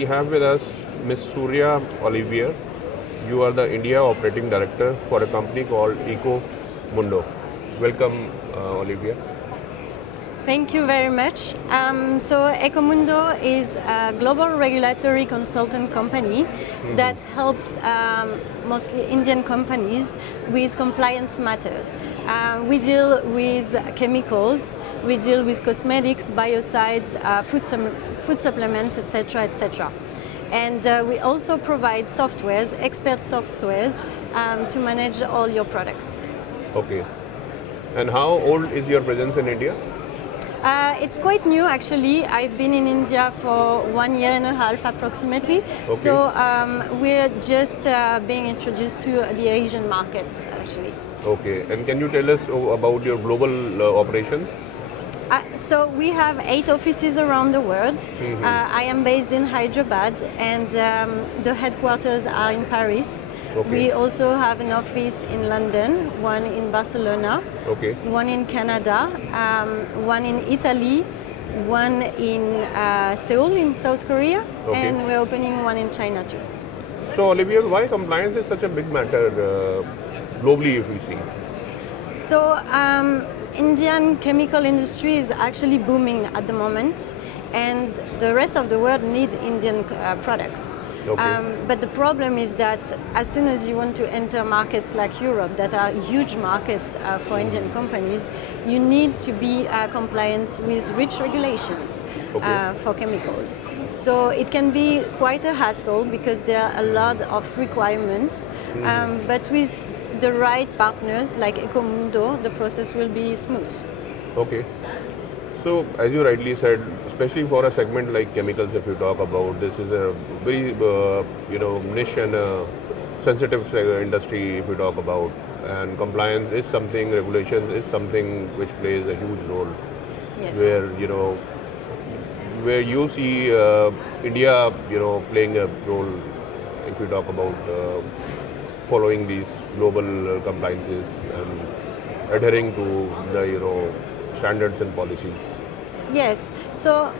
we have with us Ms. Surya Ollivier. You are the India Operating Director for a company called Ecomundo. Welcome, Ollivier. Thank you very much. Ecomundo is a global regulatory consultant company that helps mostly Indian companies with compliance matters. We deal with chemicals, we deal with cosmetics, biocides, food supplements, etc., etc. And we also provide softwares, expert softwares, to manage all your products. Okay. And how old is your presence in India? It's quite new actually. I've been in India for 1 year and a half approximately. Okay. So we're just being introduced to the Asian markets actually. Okay. And can you tell us about your global operations? So we have 8 offices around the world. I am based in Hyderabad and the headquarters are in Paris. Okay. We also have an office in London, one in Barcelona, Okay. one in Canada, one in Italy, one in Seoul in South Korea, Okay. and we're opening one in China too. So, Ollivier, why compliance is such a big matter globally, if we see? So Indian chemical industry is actually booming at the moment, and the rest of the world need Indian products. Okay. But the problem is that as soon as you want to enter markets like Europe, that are huge markets for Indian companies, you need to be compliant with rich regulations Okay. for chemicals. So it can be quite a hassle because there are a lot of requirements, but with the right partners like Ecomundo, the process will be smooth. Okay. So, as you rightly said, especially for a segment like chemicals, if you talk about, this is a very niche and sensitive industry. If you talk about, and compliance is something, regulations is something which plays a huge role. Yes. Where you see India, playing a role. If you talk about following these global compliances and adhering to the standards and policies. Yes. So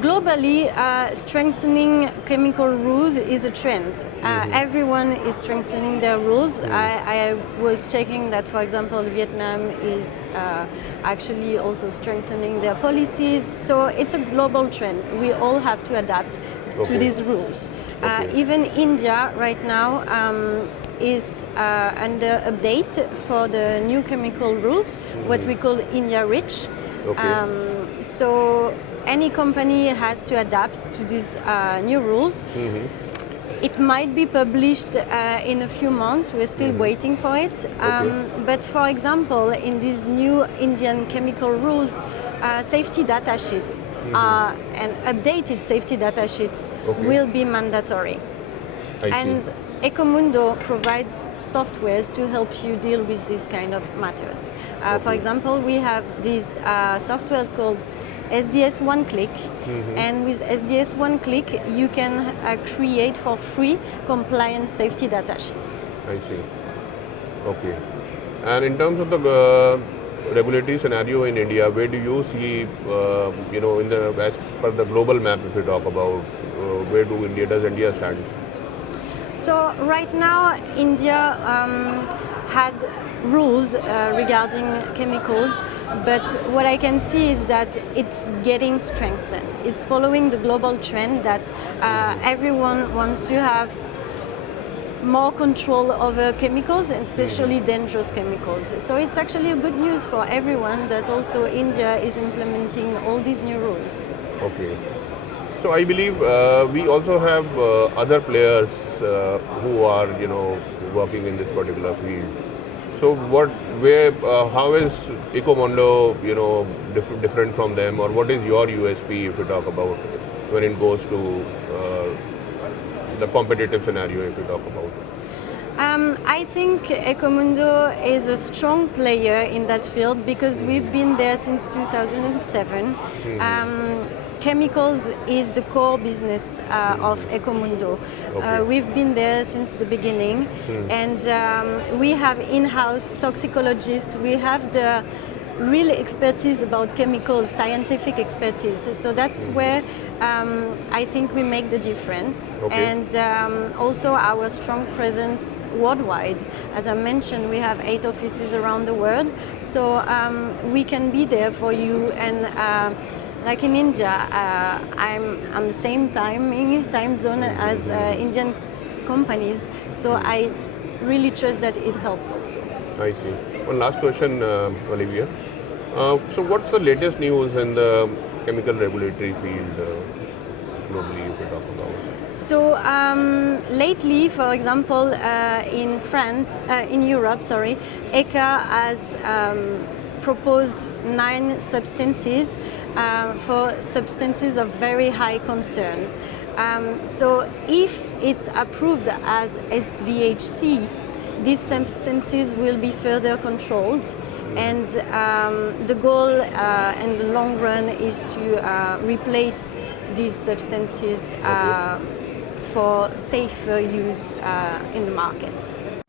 globally, strengthening chemical rules is a trend. Everyone is strengthening their rules. I was checking that, for example, Vietnam is actually also strengthening their policies. So it's a global trend. We all have to adapt to Okay. these rules. Okay. Even India right now is under update for the new chemical rules, what we call India Rich. Okay. So any company has to adapt to these new rules. It might be published in a few months. We're still waiting for it. But for example, in these new Indian chemical rules, safety data sheets and updated safety data sheets will be mandatory. I see. And Ecomundo provides softwares to help you deal with these kind of matters. For Okay. example, we have this software called SDS One Click, and with SDS One Click, you can create for free compliant safety data sheets. I see. Okay. And in terms of the regulatory scenario in India, where do you see, as per the global map, if you talk about, where does India stand? So right now, India had rules regarding chemicals, but what I can see is that it's getting strengthened. It's following the global trend that everyone wants to have more control over chemicals, and especially dangerous chemicals. So it's actually a good news for everyone that also India is implementing all these new rules. Okay. So I believe we also have other players who are, working in this particular field. So how is Ecomundo, different from them, or what is your USP if you talk about when it goes to the competitive scenario if you talk about? I think Ecomundo is a strong player in that field because we've been there since 2007. Chemicals is the core business of Ecomundo. Okay. We've been there since the beginning, and we have in-house toxicologists. We have the real expertise about chemicals, scientific expertise. So that's where I think we make the difference. Okay. And also our strong presence worldwide. As I mentioned, we have 8 offices around the world. So we can be there for you. And like in India, I'm the same time zone as Indian companies. So I really trust that it helps also. I see. One last question, Ollivier. So what's the latest news in the chemical regulatory field globally, if we talk about? So lately, for example, in France, in Europe, sorry, ECHA has proposed 9 substances for substances of very high concern. So if it's approved as SVHC, these substances will be further controlled, and the goal in the long run is to replace these substances for safer use in the market.